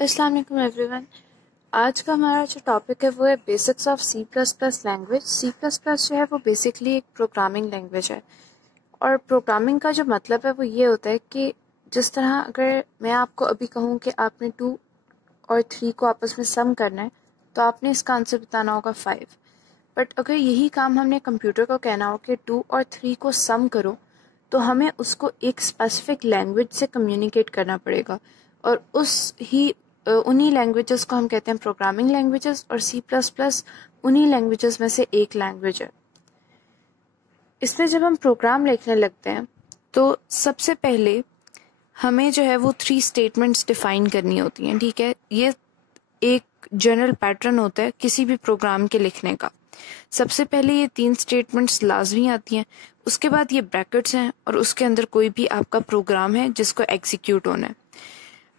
अस्सलाम वालेकुम एवरीवन। आज का हमारा जो टॉपिक है वो है basics of C plus plus language. C plus plus जो है वो बेसिकली एक प्रोग्रामिंग लैंग्वेज है और प्रोग्रामिंग का जो मतलब है वो ये होता है कि जिस तरह अगर मैं आपको अभी कहूँ कि आपने 2 और 3 को आपस में सम करना है तो आपने इसका आंसर बताना होगा 5। बट अगर यही काम हमने कंप्यूटर को कहना हो कि 2 और 3 को सम करो तो हमें उसको एक स्पेसिफिक लैंग्वेज से कम्युनिकेट करना पड़ेगा और उन्हीं लैंग्वेजेस को हम कहते हैं प्रोग्रामिंग लैंग्वेजेस और सी प्लस प्लस उन्हीं लैंग्वेजेस में से एक लैंग्वेज है। इसमें जब हम प्रोग्राम लिखने लगते हैं तो सबसे पहले हमें जो है वो 3 स्टेटमेंट्स डिफाइन करनी होती हैं। ठीक है, ये एक जनरल पैटर्न होता है किसी भी प्रोग्राम के लिखने का। सबसे पहले ये 3 स्टेटमेंट्स लाजमी आती हैं, उसके बाद ये ब्रैकेट्स हैं और उसके अंदर कोई भी आपका प्रोग्राम है जिसको एग्जीक्यूट होना है।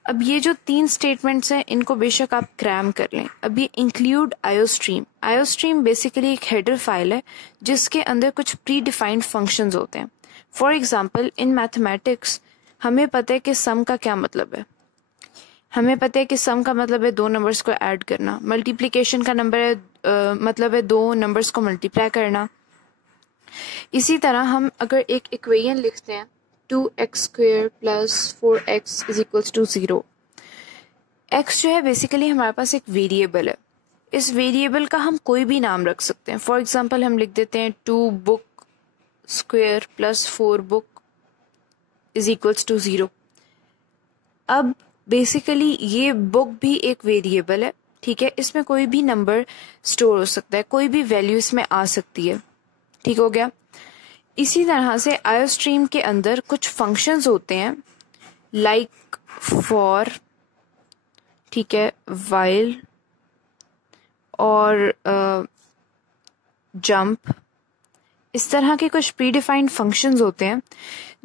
अब ये जो 3 स्टेटमेंट्स हैं इनको बेशक आप क्रैम कर लें। अब ये इंक्लूड आयोस्ट्रीम बेसिकली एक हेडर फाइल है जिसके अंदर कुछ प्री डिफाइंड फंक्शंस होते हैं। फॉर एग्जांपल इन मैथमेटिक्स हमें पता है कि सम का क्या मतलब है। हमें पता है कि सम का मतलब है 2 नंबर्स को ऐड करना। मल्टीप्लिकेशन का नंबर है मतलब है 2 नंबर्स को मल्टीप्लाई करना। इसी तरह हम अगर एक इक्वेशन लिखते हैं 2x² + 4x = 0। x जो है बेसिकली हमारे पास एक वेरिएबल है। इस वेरिएबल का हम कोई भी नाम रख सकते हैं। फॉर एग्जांपल हम लिख देते हैं 2 book square + 4 book = 0। अब बेसिकली ये बुक भी एक वेरिएबल है। ठीक है, इसमें कोई भी नंबर स्टोर हो सकता है, कोई भी वैल्यू इसमें आ सकती है। ठीक हो गया। इसी तरह से आयोस्ट्रीम के अंदर कुछ फंक्शंस होते हैं लाइक फॉर, ठीक है, वाइल और जंप। इस तरह के कुछ प्रीडिफाइंड फंक्शंस होते हैं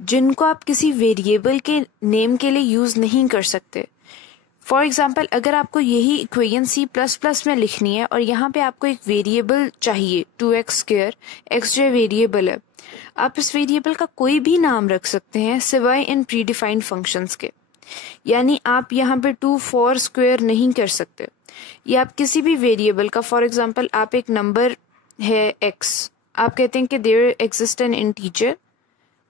जिनको आप किसी वेरिएबल के नेम के लिए यूज नहीं कर सकते। फॉर एग्जाम्पल अगर आपको यही इक्वेशन सी प्लस प्लस में लिखनी है और यहाँ पे आपको एक वेरिएबल चाहिए 2x², x जो वेरिएबल है, आप इस वेरिएबल का कोई भी नाम रख सकते हैं सिवाय इन प्रीडिफाइंड फंक्शंस के। यानी आप यहाँ पे 2 4² नहीं कर सकते। या आप किसी भी वेरिएबल का, फॉर एग्जाम्पल आप एक नंबर है x, आप कहते हैं कि देयर एग्जिस्ट एन इंटीजर,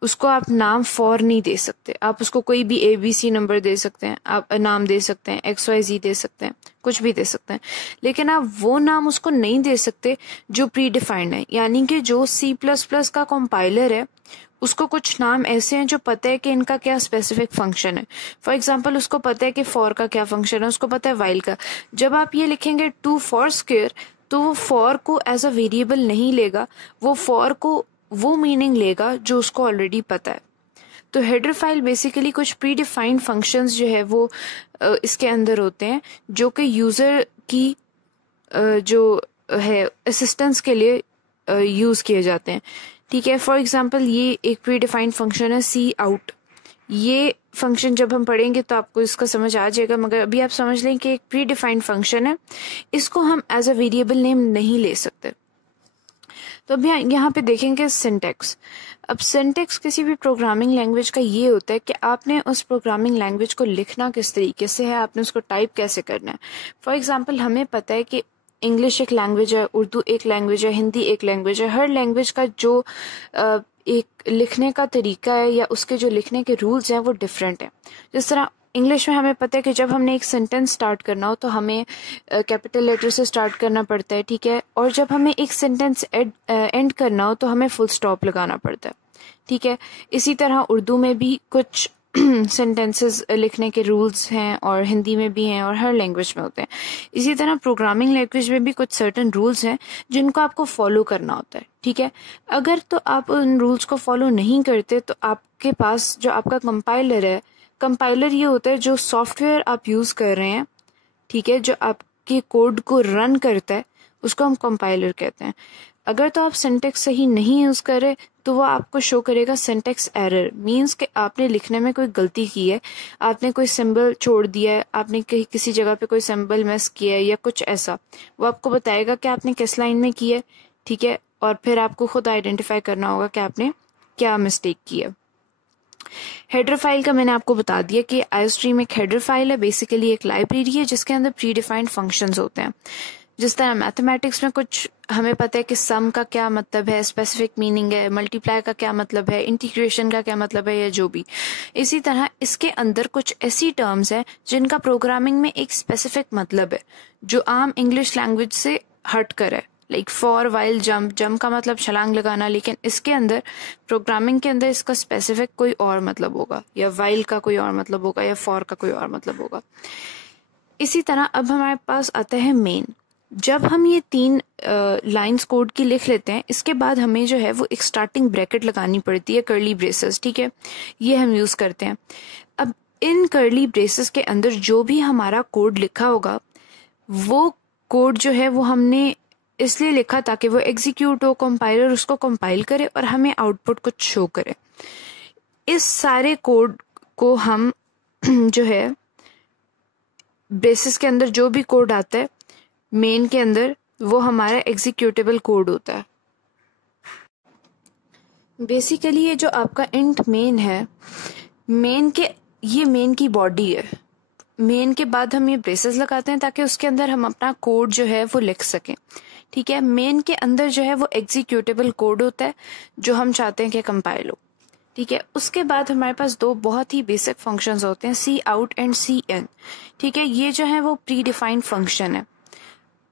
उसको आप नाम फॉर नहीं दे सकते। आप उसको कोई भी ABC नंबर दे सकते हैं, आप नाम दे सकते हैं, XYZ दे सकते हैं, कुछ भी दे सकते हैं, लेकिन आप वो नाम उसको नहीं दे सकते जो प्री डिफाइंड है। यानी कि जो C++ का कंपाइलर है उसको कुछ नाम ऐसे हैं जो पता है कि इनका क्या स्पेसिफिक फंक्शन है। फॉर एग्जाम्पल उसको पता है कि फॉर का क्या फंक्शन है, उसको पता है वाइल का। जब आप ये लिखेंगे 2 4² तो वो फॉर को एज अ वेरिएबल नहीं लेगा, वो फॉर को वो मीनिंग लेगा जो उसको ऑलरेडी पता है। तो हेडर फाइल बेसिकली कुछ प्री डिफाइंड फंक्शंस जो है वो इसके अंदर होते हैं जो कि यूजर की जो है असिस्टेंस के लिए यूज किए जाते हैं। ठीक है, फॉर एग्जांपल ये एक प्री डिफाइंड फंक्शन है सी आउट। ये फंक्शन जब हम पढ़ेंगे तो आपको इसका समझ आ जाएगा, मगर अभी आप समझ लें कि एक प्री डिफाइंड फंक्शन है, इसको हम एज अ वेरिएबल नेम नहीं ले सकते। तो अभी यहाँ पे देखेंगे सिंटैक्स। अब सिंटैक्स किसी भी प्रोग्रामिंग लैंग्वेज का ये होता है कि आपने उस प्रोग्रामिंग लैंग्वेज को लिखना किस तरीके से है, आपने उसको टाइप कैसे करना है। फॉर एग्जांपल हमें पता है कि इंग्लिश एक लैंग्वेज है, उर्दू एक लैंग्वेज है, हिंदी एक लैंग्वेज है। हर लैंग्वेज का जो एक लिखने का तरीका है या उसके जो लिखने के रूल्स हैं वो डिफरेंट है। जिस तरह इंग्लिश में हमें पता है कि जब हमने एक सेंटेंस स्टार्ट करना हो तो हमें कैपिटल लेटर से स्टार्ट करना पड़ता है। ठीक है, और जब हमें एक सेंटेंस एंड करना हो तो हमें फुल स्टॉप लगाना पड़ता है। ठीक है, इसी तरह उर्दू में भी कुछ सेंटेंसेस लिखने के रूल्स हैं और हिंदी में भी हैं और हर लैंग्वेज में होते हैं। इसी तरह प्रोग्रामिंग लैंग्वेज में भी कुछ सर्टेन रूल्स हैं जिनको आपको फॉलो करना होता है। ठीक है, अगर तो आप उन रूल्स को फॉलो नहीं करते तो आपके पास जो आपका कंपाइलर है, कंपाइलर ये होता है जो सॉफ्टवेयर आप यूज कर रहे हैं, ठीक है, जो आपके कोड को रन करता है, उसको हम कंपाइलर कहते हैं। अगर तो आप सिंटैक्स सही नहीं यूज कर रहे तो वो आपको शो करेगा सिंटैक्स एरर, मीन्स कि आपने लिखने में कोई गलती की है, आपने कोई सिंबल छोड़ दिया है, आपने कहीं किसी जगह पे कोई सिंबल मिस किया है या कुछ ऐसा। वो आपको बताएगा कि आपने किस लाइन में किया है। ठीक है, और फिर आपको खुद आइडेंटिफाई करना होगा कि आपने क्या मिस्टेक की है। हेडर फाइल का मैंने आपको बता दिया कि आईओस्ट्रीम एक हेडर फाइल है, बेसिकली एक लाइब्रेरी है जिसके अंदर प्री डिफाइंड फंक्शंस होते हैं। जिस तरह मैथमेटिक्स में कुछ हमें पता है कि सम का क्या मतलब है, स्पेसिफिक मीनिंग है, मल्टीप्लाई का क्या मतलब है, इंटीग्रेशन का क्या मतलब है, या जो भी, इसी तरह इसके अंदर कुछ ऐसी टर्म्स हैं जिनका प्रोग्रामिंग में एक स्पेसिफिक मतलब है जो आम इंग्लिश लैंग्वेज से हट कर है। Like for, while, jump. Jump का मतलब छलांग लगाना, लेकिन इसके अंदर प्रोग्रामिंग के अंदर इसका स्पेसिफिक कोई और मतलब होगा, या वाइल का कोई और मतलब होगा, या फॉर का कोई और मतलब होगा। इसी तरह अब हमारे पास आता है मेन। जब हम ये 3 लाइंस कोड की लिख लेते हैं, इसके बाद हमें जो है वो एक स्टार्टिंग ब्रैकेट लगानी पड़ती है, कर्ली ब्रेसेस, ठीक है, ये हम यूज करते हैं। अब इन कर्ली ब्रेसेस के अंदर जो भी हमारा कोड लिखा होगा, वो कोड जो है वो हमने इसलिए लिखा ताकि वो एग्जीक्यूट हो, कंपाइलर उसको कंपाइल करे और हमें आउटपुट कुछ शो करे। इस सारे कोड को हम जो है ब्रेसेस के अंदर जो भी कोड आता है मेन के अंदर, वो हमारा एग्जीक्यूटेबल कोड होता है। बेसिकली ये जो आपका इंट मेन है, ये मेन की बॉडी है। मेन के बाद हम ये ब्रेसेस लगाते हैं ताकि उसके अंदर हम अपना कोड जो है वो लिख सकें, ठीक है। मेन के अंदर जो है वो एग्जीक्यूटेबल कोड होता है जो हम चाहते हैं कि कंपाइल हो, ठीक है। उसके बाद हमारे पास 2 बहुत ही बेसिक फंक्शंस होते हैं, सी आउट एंड सी इन, ठीक है। ये जो है वो प्री डिफाइंड फंक्शन है।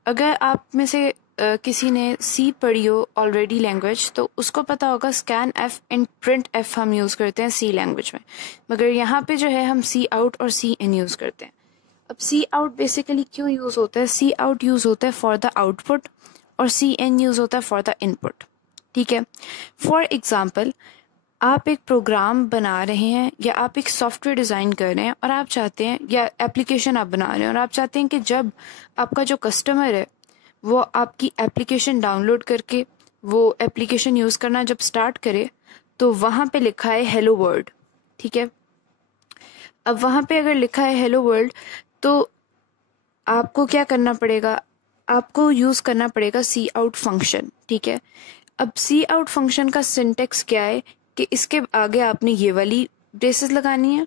अगर आप में से किसी ने सी पढ़ी हो ऑलरेडी लैंग्वेज, तो उसको पता होगा scan F and print F हम यूज करते हैं सी लैंग्वेज में, मगर यहाँ पे जो है हम सी आउट और सी इन यूज करते हैं। अब सी आउट बेसिकली क्यों यूज होता है? सी आउट यूज होता है फॉर द आउटपुट और सी इन यूज होता है फॉर द इनपुट, ठीक है। फॉर एग्जाम्पल, आप एक प्रोग्राम बना रहे हैं या आप एक सॉफ्टवेयर डिज़ाइन कर रहे हैं और आप चाहते हैं, या एप्लीकेशन आप बना रहे हैं और आप चाहते हैं कि जब आपका जो कस्टमर है वो आपकी एप्लीकेशन डाउनलोड करके वो एप्लीकेशन यूज़ करना जब स्टार्ट करे, तो वहाँ पे लिखा है हेलो वर्ल्ड, ठीक है। अब वहाँ पे अगर लिखा है हेलो वर्ल्ड, तो आपको क्या करना पड़ेगा? आपको यूज़ करना पड़ेगा सी आउट फंक्शन, ठीक है। अब सी आउट फंक्शन का सिंटेक्स क्या है कि इसके आगे आपने ये वाली ब्रेसेस लगानी है,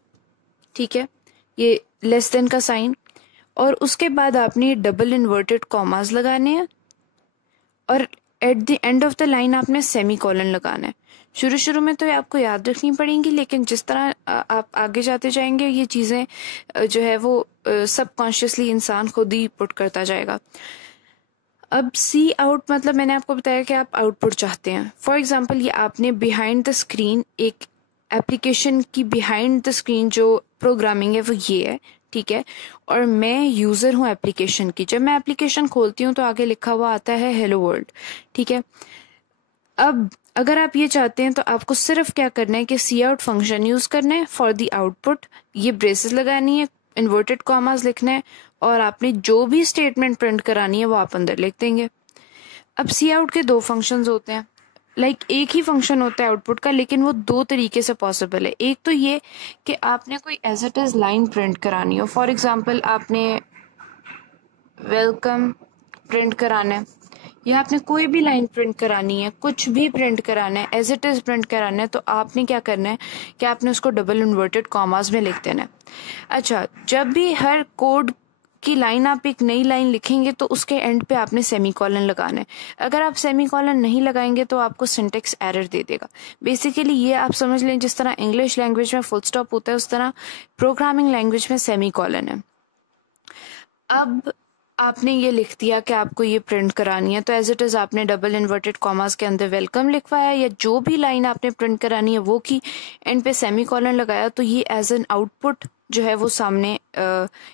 ठीक है, ये लेस देन का साइन, और उसके बाद आपने डबल इन्वर्टेड कॉमास लगाने हैं, और at the end of the line आपने सेमी कॉलन लगाना है। शुरू शुरू में तो ये आपको याद रखनी पड़ेंगी, लेकिन जिस तरह आप आगे जाते जाएंगे ये चीज़ें जो है वो सबकॉन्शियसली इंसान खुद ही पुट करता जाएगा। अब सी आउट मतलब मैंने आपको बताया कि आप आउटपुट चाहते हैं। फॉर एग्जांपल, ये आपने बिहाइंड द स्क्रीन, एक एप्लीकेशन की बिहाइंड द स्क्रीन जो प्रोग्रामिंग है वो ये है, ठीक है, और मैं यूज़र हूँ एप्लीकेशन की। जब मैं एप्लीकेशन खोलती हूँ तो आगे लिखा हुआ आता है हेलो वर्ल्ड, ठीक है। अब अगर आप ये चाहते हैं तो आपको सिर्फ क्या करना है कि सी आउट फंक्शन यूज़ करना है फॉर द आउटपुट, ये ब्रेसेस लगानी है, इन्वर्टेड कॉमास लिखना है, और आपने जो भी स्टेटमेंट प्रिंट करानी है वो आप अंदर लिख देंगे। अब सी आउट के 2 फंक्शंस होते हैं, लाइक एक ही फंक्शन होता है आउटपुट का, लेकिन वो 2 तरीके से पॉसिबल है। एक तो ये कि आपने कोई as it is line print करानी हो, फॉर एग्जांपल आपने वेलकम प्रिंट कराना है, या आपने कोई भी लाइन प्रिंट करानी है, कुछ भी प्रिंट कराना है, एज इट इज प्रिंट कराना है, तो आपने क्या करना है कि आपने उसको डबल इन्वर्टेड कॉमास में लिख देना है। अच्छा, जब भी हर कोड की लाइन आप एक नई लाइन लिखेंगे तो उसके एंड पे आपने सेमीकोलन लगाना है। अगर आप सेमीकोलन नहीं लगाएंगे तो आपको सिंटेक्स एरर दे देगा। बेसिकली ये आप समझ लें, जिस तरह इंग्लिश लैंग्वेज में फुल स्टॉप होता है उस तरह प्रोग्रामिंग लैंग्वेज में सेमीकोलन है। अब आपने ये लिख दिया कि आपको ये प्रिंट करानी है, तो एज इट इज आपने डबल इन्वर्टेड कॉमास के अंदर वेलकम लिखवाया, या जो भी लाइन आपने प्रिंट करानी है वो की, एंड पे सेमीकोलन लगाया, तो ये एज एन आउटपुट जो है वो सामने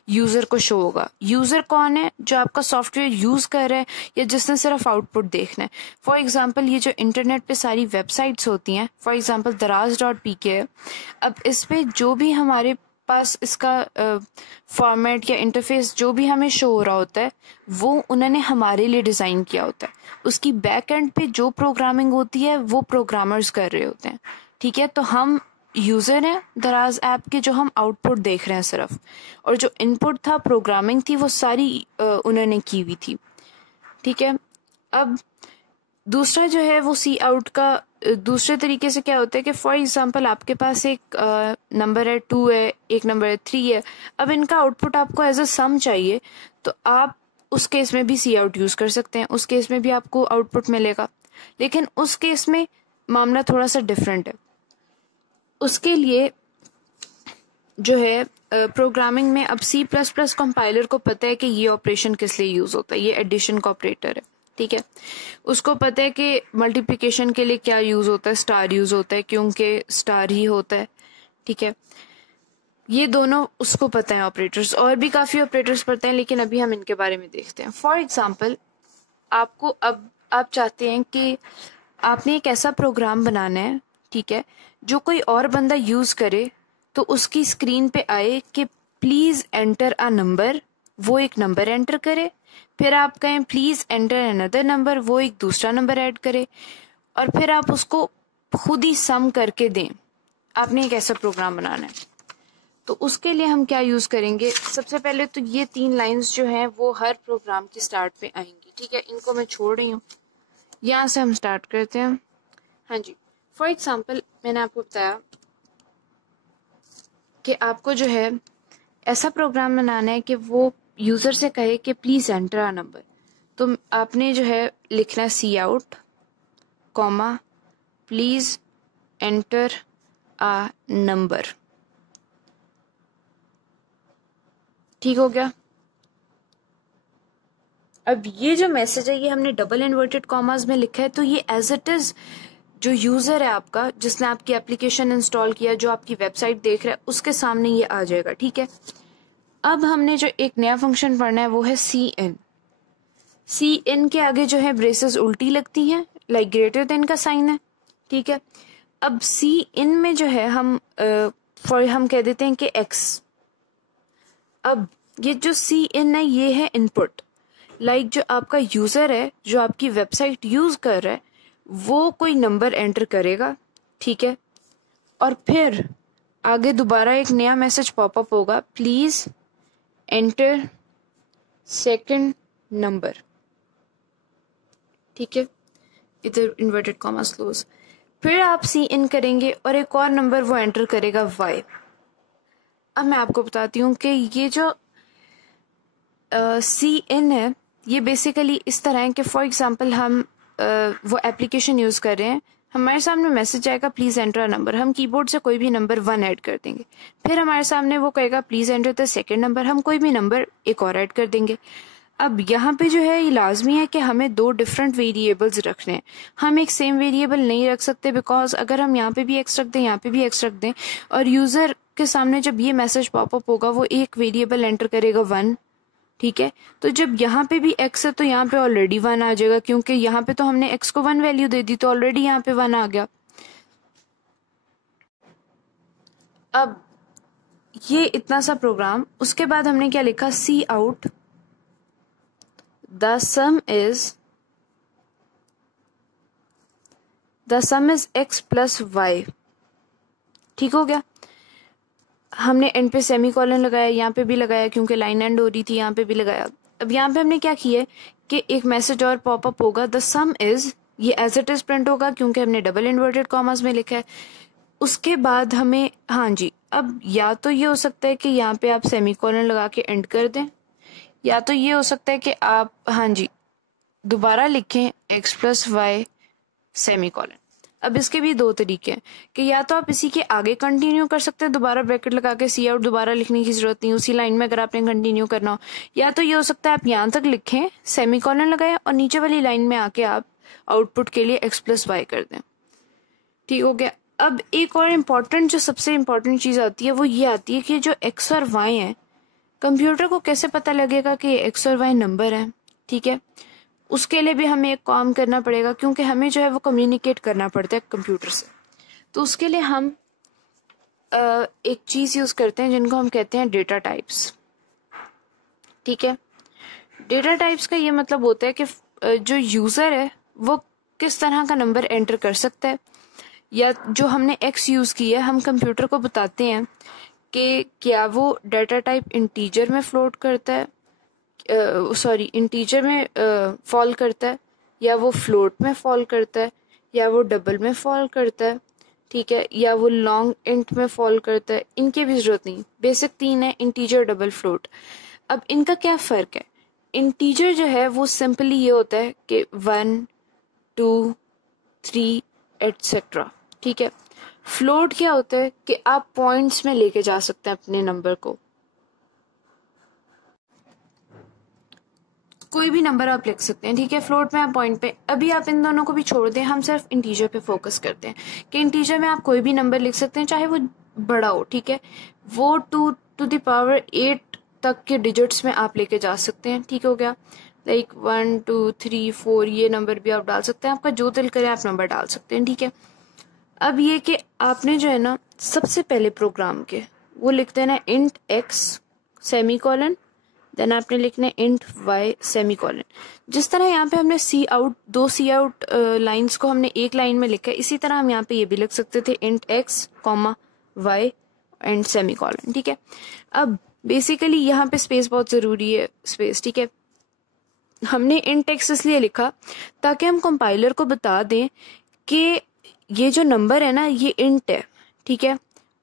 यूजर को शो होगा। यूजर कौन है? जो आपका सॉफ्टवेयर यूज कर रहा है या जिसने सिर्फ आउटपुट देखना है। फॉर एग्जांपल, ये जो इंटरनेट पे सारी वेबसाइट्स होती हैं, फॉर एग्जांपल daraz.pk, अब इस पे जो भी हमारे पास इसका फॉर्मेट या इंटरफेस जो भी हमें शो हो रहा होता है वो उन्होंने हमारे लिए डिज़ाइन किया होता है। उसकी बैक एंड पे जो प्रोग्रामिंग होती है वो प्रोग्रामर्स कर रहे होते हैं, ठीक है। तो हम यूज़र हैं दराज ऐप के, जो हम आउटपुट देख रहे हैं सिर्फ, और जो इनपुट था, प्रोग्रामिंग थी, वो सारी उन्होंने की हुई थी, ठीक है। अब दूसरा जो है वो सी आउट का दूसरे तरीके से क्या होता है कि फॉर एग्जांपल आपके पास एक नंबर है 2 है, एक नंबर है 3 है, अब इनका आउटपुट आपको एज अ सम चाहिए, तो आप उस केस में भी सी आउट यूज कर सकते हैं, उस केस में भी आपको आउटपुट मिलेगा। लेकिन उस केस में मामला थोड़ा सा डिफरेंट है। उसके लिए जो है प्रोग्रामिंग में अब सी प्लस प्लस कंपाइलर को पता है कि ये ऑपरेशन किस लिए यूज होता है, ये एडिशन का ऑपरेटर है, ठीक है। उसको पता है कि मल्टीप्लिकेशन के लिए क्या यूज होता है, स्टार यूज होता है, क्योंकि स्टार ही होता है, ठीक है। ये दोनों उसको पता है ऑपरेटर्स, और भी काफी ऑपरेटर्स पता हैं, लेकिन अभी हम इनके बारे में देखते हैं। फॉर एग्जाम्पल आपको अब आप चाहते हैं कि आपने एक ऐसा प्रोग्राम बनाना है, ठीक है, जो कोई और बंदा यूज करे तो उसकी स्क्रीन पे आए कि प्लीज एंटर अ नंबर, वो एक नंबर एंटर करे, फिर आप कहें प्लीज एंटर अनदर नंबर, वो एक दूसरा नंबर ऐड करे, और फिर आप उसको खुद ही सम करके दें। आपने एक ऐसा प्रोग्राम बनाना है, तो उसके लिए हम क्या यूज करेंगे। सबसे पहले तो ये 3 लाइंस जो हैं वो हर प्रोग्राम की स्टार्ट पे आएंगी, ठीक है। इनको मैं छोड़ रही हूँ, यहाँ से हम स्टार्ट करते हैं। हाँ जी, फॉर एग्जाम्पल मैंने आपको बताया कि आपको जो है ऐसा प्रोग्राम बनाना है कि वो यूजर से कहे कि प्लीज एंटर अ नंबर। तो आपने जो है लिखना C out comma please enter a number, ठीक हो गया। अब ये जो मैसेज है ये हमने डबल इन्वर्टेड कॉमास में लिखा है, तो ये एज इट इज जो यूजर है आपका, जिसने आपकी एप्लीकेशन इंस्टॉल किया, जो आपकी वेबसाइट देख रहा है, उसके सामने ये आ जाएगा, ठीक है। अब हमने जो एक नया फंक्शन पढ़ना है वो है सी इन। सी इन के आगे जो है ब्रेसेस उल्टी लगती हैं, लाइक ग्रेटर देन का साइन है, ठीक है। अब सी इन में जो है हम हम कह देते हैं कि एक्स। अब ये जो सी इन है ये है इनपुट, लाइक जो आपका यूजर है जो आपकी वेबसाइट यूज कर रहा है वो कोई नंबर एंटर करेगा, ठीक है, और फिर आगे दोबारा एक नया मैसेज पॉपअप होगा, प्लीज एंटर सेकंड नंबर, ठीक है। इधर इन्वर्टेड कॉमा क्लोज, फिर आप सी इन करेंगे और एक और नंबर वो एंटर करेगा वाई। अब मैं आपको बताती हूँ कि ये जो सी इन है ये बेसिकली इस तरह है कि फॉर एग्जांपल हम वो एप्लीकेशन यूज कर रहे हैं, हमारे सामने मैसेज आएगा प्लीज एंटर नंबर, हम कीबोर्ड से कोई भी नंबर 1 ऐड कर देंगे, फिर हमारे सामने वो कहेगा please enter the second number, हम कोई भी नंबर एक और ऐड कर देंगे। अब यहाँ पे जो है ये लाजमी है कि हमें 2 डिफरेंट वेरिएबल्स रखने हैं, हम एक सेम वेरिएबल नहीं रख सकते, बिकॉज अगर हम यहाँ पे भी एक्स रख दें, यहाँ पे भी एक्स रख दें, और यूजर के सामने जब ये मैसेज पॉपअप होगा वो एक वेरिएबल एंटर करेगा 1, ठीक है। तो जब यहाँ पे भी x है तो यहाँ पे ऑलरेडी 1 आ जाएगा, क्योंकि यहाँ पे तो हमने x को 1 वैल्यू दे दी, तो ऑलरेडी यहाँ पे 1 आ गया। अब ये इतना सा प्रोग्राम, उसके बाद हमने क्या लिखा, C out the sum is x plus y, ठीक हो गया। हमने एंड पे सेमी कॉलन लगाया, यहाँ पे भी लगाया क्योंकि लाइन एंड हो रही थी, यहाँ पे भी लगाया। अब यहाँ पे हमने क्या किया कि एक मैसेज और पॉपअप होगा, द सम इज, ये एज इट इज प्रिंट होगा क्योंकि हमने डबल इन्वर्टेड कॉमास में लिखा है। उसके बाद हमें, हाँ जी, अब या तो ये हो सकता है कि यहाँ पे आप सेमी कॉलन लगा के एंड कर दें, या तो ये हो सकता है कि आप, हाँ जी, दोबारा लिखें x plus Y semicolon. अब इसके भी 2 तरीके हैं कि या तो आप इसी के आगे कंटिन्यू कर सकते हैं, दोबारा ब्रैकेट लगा के सी आउट दोबारा लिखने की जरूरत नहीं, उसी लाइन में अगर आपने कंटिन्यू करना हो, या तो ये हो सकता है आप यहाँ तक लिखें, सेमी कॉलन लगाएं और नीचे वाली लाइन में आके आप आउटपुट के लिए x प्लस वाई कर दें, ठीक हो गया। अब एक और इम्पॉर्टेंट, जो सबसे इम्पोर्टेंट चीज आती है वो ये आती है कि जो x और y है, कंप्यूटर को कैसे पता लगेगा कि x और y नंबर है, ठीक है। उसके लिए भी हमें एक काम करना पड़ेगा, क्योंकि हमें जो है वो कम्युनिकेट करना पड़ता है कंप्यूटर से। तो उसके लिए हम एक चीज यूज करते हैं जिनको हम कहते हैं डेटा टाइप्स, ठीक है। डेटा टाइप्स का ये मतलब होता है कि जो यूजर है वो किस तरह का नंबर एंटर कर सकता है, या जो हमने एक्स यूज किया है हम कंप्यूटर को बताते हैं कि क्या वो डाटा टाइप इंटीजर में फ्लोट करता है, सॉरी इंटीजर में फॉल करता है, या वो फ्लोट में फॉल करता है, या वो डबल में फॉल करता है, ठीक है, या वो लॉन्ग इंट में फॉल करता है, इनकी भी जरूरत नहीं। बेसिक 3 है, इंटीजर, डबल, फ्लोट। अब इनका क्या फ़र्क है? इंटीजर जो है वो सिंपली ये होता है कि 1, 2, 3 एटसेट्रा, ठीक है। फ्लोट क्या होता है कि आप पॉइंट्स में लेके जा सकते हैं अपने नंबर को, कोई भी नंबर आप लिख सकते हैं, ठीक है। फ्लोट में आप पॉइंट पे, अभी आप इन दोनों को भी छोड़ दें, हम सिर्फ इंटीजर पे फोकस करते हैं कि इंटीजर में आप कोई भी नंबर लिख सकते हैं, चाहे वो बड़ा हो, ठीक है। वो 2⁸ तक के डिजिट्स में आप लेके जा सकते हैं, ठीक हो गया। लाइक 1, 2, 3, 4 ये नंबर भी आप डाल सकते हैं, आपका जो दिल करे आप नंबर डाल सकते हैं, ठीक है। अब ये कि आपने जो है ना सबसे पहले प्रोग्राम के वो लिख देना int x semicolon, then आपने लिखना है इंट y सेमी कॉलन। जिस तरह यहाँ पे हमने दो सी आउट लाइन्स को हमने एक लाइन में लिखा है, इसी तरह हम यहाँ पे ये भी लिख सकते थे int x comma y and semi colon, ठीक है। अब बेसिकली यहाँ पे स्पेस बहुत जरूरी है, स्पेस, ठीक है। हमने इंट x इसलिए लिखा ताकि हम कंपाइलर को बता दें कि ये जो नंबर है ना ये इंट है, ठीक है।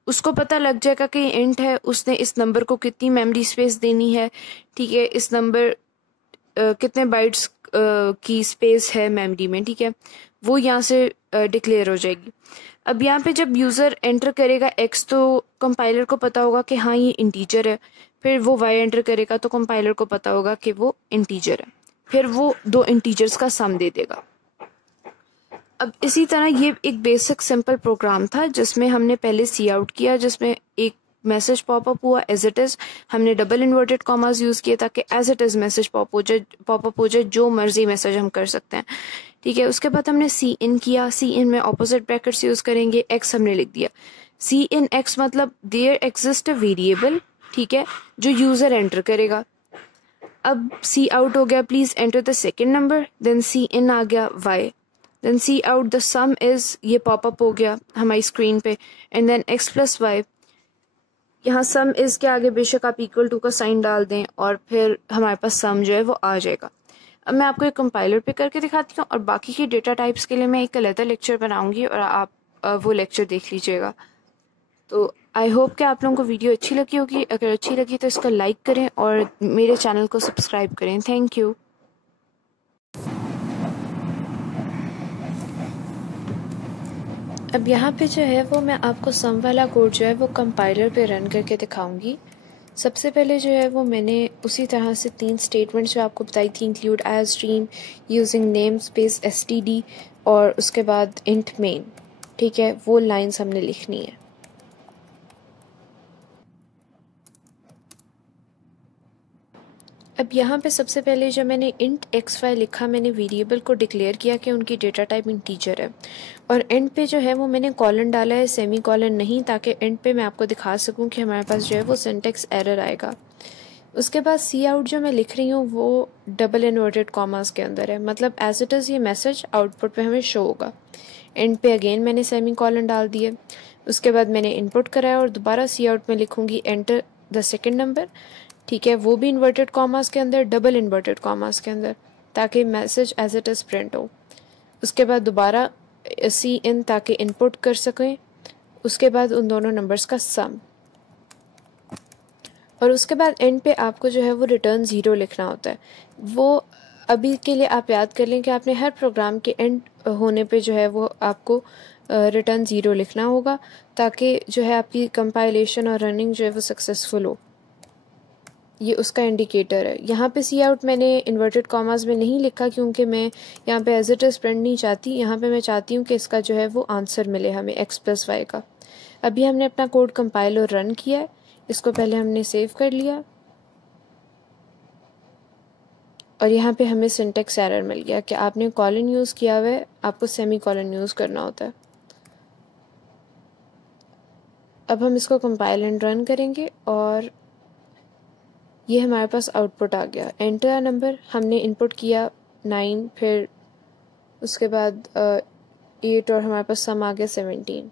उसको पता लग जाएगा कि ये इंट है, उसने इस नंबर को कितनी मेमोरी स्पेस देनी है, ठीक है। इस नंबर कितने बाइट्स की स्पेस है मेमोरी में, ठीक है, वो यहाँ से डिक्लेयर हो जाएगी। अब यहाँ पे जब यूज़र एंटर करेगा x तो कंपाइलर को पता होगा कि हाँ ये इंटीजर है, फिर वो y एंटर करेगा तो कंपाइलर को पता होगा कि वो इंटीजर है, फिर वो दो इंटीजर्स का सम दे देगा। अब इसी तरह ये एक बेसिक सिंपल प्रोग्राम था जिसमें हमने पहले सी आउट किया, जिसमें एक मैसेज पॉपअप हुआ एज इट इज, हमने डबल इन्वर्टेड कॉमास यूज किए ताकि as it is message popup हो जाए, जो मर्जी मैसेज हम कर सकते हैं, ठीक है। उसके बाद हमने सी इन किया, सी इन में ऑपोजिट ब्रैकेट्स यूज करेंगे, एक्स हमने लिख दिया। सी इन एक्स मतलब देयर एग्जिस्ट अ वेरिएबल, ठीक है, जो यूजर एंटर करेगा। अब सी आउट हो गया, please enter the second number, then C in आ गया y, then C out the sum is, ये पॉपअप हो गया हमारी स्क्रीन पे, and then x plus y. यहाँ सम इज के आगे बेशक आप इक्वल टू का साइन डाल दें और फिर हमारे पास सम जो है वो आ जाएगा। अब मैं आपको एक कंपाइलर पे करके दिखाती हूँ और बाकी की डेटा टाइप्स के लिए मैं एक अलग लेक्चर बनाऊंगी और आप वो लेक्चर देख लीजिएगा। तो आई होप कि आप लोगों को वीडियो अच्छी लगी होगी। अगर अच्छी लगी तो इसको लाइक करें और मेरे चैनल को सब्सक्राइब करें। Thank you. अब यहाँ पे जो है वो मैं आपको सम वाला कोड जो है वो कंपाइलर पे रन करके दिखाऊंगी। सबसे पहले जो है वो मैंने उसी तरह से 3 स्टेटमेंट्स जो आपको बताई थी, include as stream using namespace std और उसके बाद इंट मेन, ठीक है, वो लाइंस हमने लिखनी है। अब यहाँ पे सबसे पहले जब मैंने इंट xy लिखा, मैंने वेरिएबल को डिक्लेयर किया कि उनकी डेटा टाइप इंटीजर है, और एंड पे जो है वो मैंने कॉलन डाला है, सेमी कॉलन नहीं, ताकि एंड पे मैं आपको दिखा सकूं कि हमारे पास जो है वो सिंटेक्स एरर आएगा। उसके बाद सी आउट जो मैं लिख रही हूँ वो डबल इन्वर्टेड कॉमास के अंदर है, मतलब एज इट इज़ ये मैसेज आउटपुट पे हमें शो होगा। एंड पे अगेन मैंने सेमी कॉलन डाल दिए। उसके बाद मैंने इनपुट कराया और दोबारा सी आउट में लिखूंगी एंटर द सेकेंड नंबर, ठीक है, वो भी इन्वर्टेड कॉमास के अंदर, डबल इन्वर्टेड कॉमास के अंदर, ताकि message as it is print हो। उसके बाद दोबारा सी इन ताकि इनपुट कर सकें। उसके बाद उन दोनों नंबर्स का सम, और उसके बाद एंड पे आपको जो है वो रिटर्न 0 लिखना होता है। वो अभी के लिए आप याद कर लें कि आपने हर प्रोग्राम के एंड होने पे जो है वो आपको रिटर्न 0 लिखना होगा, ताकि जो है आपकी कंपाइलेशन और रनिंग जो है वो सक्सेसफुल हो। ये उसका इंडिकेटर है। यहाँ पे सी आउट मैंने इन्वर्टेड कॉमास में नहीं लिखा क्योंकि मैं यहाँ पे एज इट इज़ प्रिंट नहीं चाहती। यहाँ पे मैं चाहती हूँ कि इसका जो है वो आंसर मिले हमें x प्लस वाई का। अभी हमने अपना कोड कंपाइल और रन किया है, इसको पहले हमने सेव कर लिया और यहाँ पे हमें सिंटेक्स एरर मिल गया कि आपने कॉलन यूज़ किया हुआ है, आपको सेमी कॉलन यूज़ करना होता है। अब हम इसको कंपाइल एंड रन करेंगे और ये हमारे पास आउटपुट आ गया। एंटर नंबर हमने इनपुट किया 9, फिर उसके बाद 8 और हमारे पास सम आ गया 17।